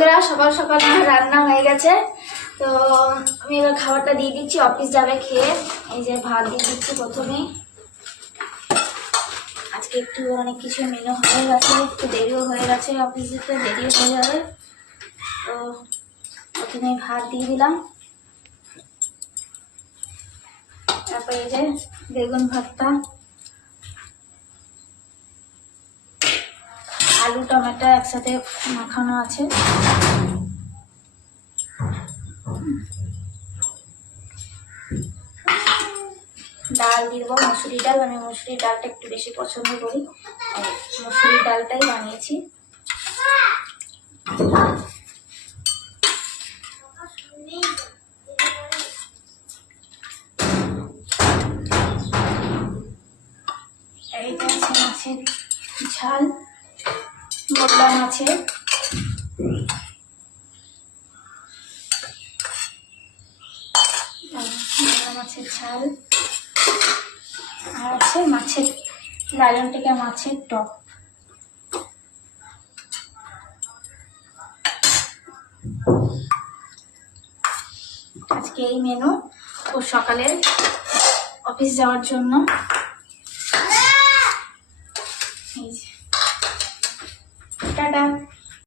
বন্ধুরা, সকাল সকাল আমার রান্না হয়ে গেছে। তো আমি এবার খাবারটা দিয়ে দিচ্ছি, অফিস যাবে খেয়ে। এই যে ভাত দিয়ে দিচ্ছি প্রথমেই। আজকে একটু অনেক কিছু মেনু হয়ে গেছে, একটু দেরিও হয়ে গেছে, অফিস যেতে দেরি হয়ে যাবে। তো প্রথমে ভাত দিয়ে দিলাম, তারপরে এই যে বেগুন ভর্তা, আলু টমেটো একসাথে মাখানো আছে। ডাল দিয়ে দেবো, মসুরি ডাল। আমি মসুরির ডালটা একটু বেশি পছন্দ করি, মসুরির ডালটাই বানিয়েছি। এইটা আছে মাছের ঝাল, মোরলা মাছের। মাছের ঝাল আর আছে মাছের লালন টিকা মাছের টক। আজকে এই মেনু ও সকালে অফিস যাওয়ার জন্য। টাটা।